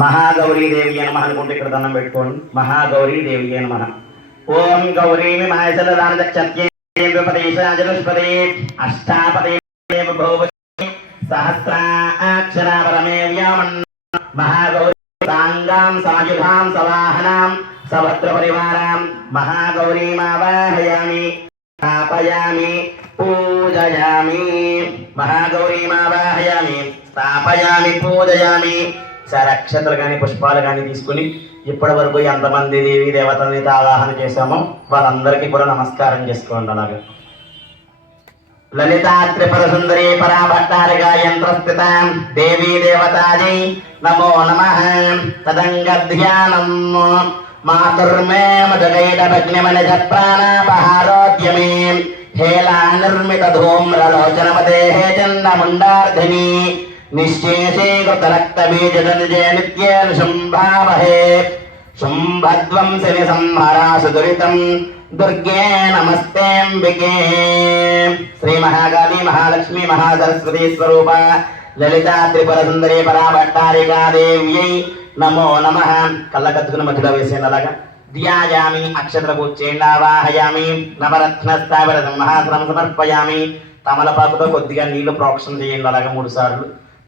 మహాగౌరీదేవి దేవి అనుకుంటే ఇక్కడ దండం పెట్టుకోండి. మహాగౌరీదేవి దేవి నమ. ఓం గౌరీమి మాయసలదాన దక్షత్యే విపదేశాజనుష్పదే అష్టాపదే భూపతి సహస్రాక్షరాపరమే వ్యామన్. మహాగౌరీ సాంగాం సాయుధాం సవాహనాం సభద్ర పరివారాం మహాగౌరీమావాహయామి స్థాపయామి పూజయామి. మహాగౌరీమావాహయామి స్థాపయామి పూజయామి. సరే అక్షతలు కానీ పుష్పాలు కానీ తీసుకుని ఇప్పటి వరకు ఎంతమంది దేవి దేవతల్ని ఆవాహన చేశామో వాళ్ళందరికీ కూడా నమస్కారం చేసుకోండి అలాగే. లలితా త్రిపుర సుందరి పరాభట్టారిగా యంత్రస్థిత దేవీ దేవతాది నమో నమ. తదంగ ధ్యానం మాతుర్మే మధుగైడభగ్నిమనిజ ప్రాణాపహారోద్యమే హేలా నిర్మిత ధూమ్రలోచనమదే హే చండముండార్ధిని నిశ్చేషే కృతరక్త బీజదనుజయ నిత్యేన శుంభావహే శుంభధ్వంసిని సంహరాసు దురితం దుర్గే నమస్తేంబికే శ్రీ మహాకాళి మహాలక్ష్మి మహాసరస్వతి స్వరూప లలితా త్రిపుర సుందరి పరాభట్టారికా దేవ్యై నమో నమ కళ్ళకత్తుకుని మధ్యలో వేసేయండి అలాగా ధ్యాయామి అక్షత్ర పూచేండావాహయామి నవరత్న స్థావర సింహాసనం సమర్పయామి తమలపాకుతో కొద్దిగా నీళ్ళు ప్రోక్షణ చేయండి అలాగా మూడు సార్లు.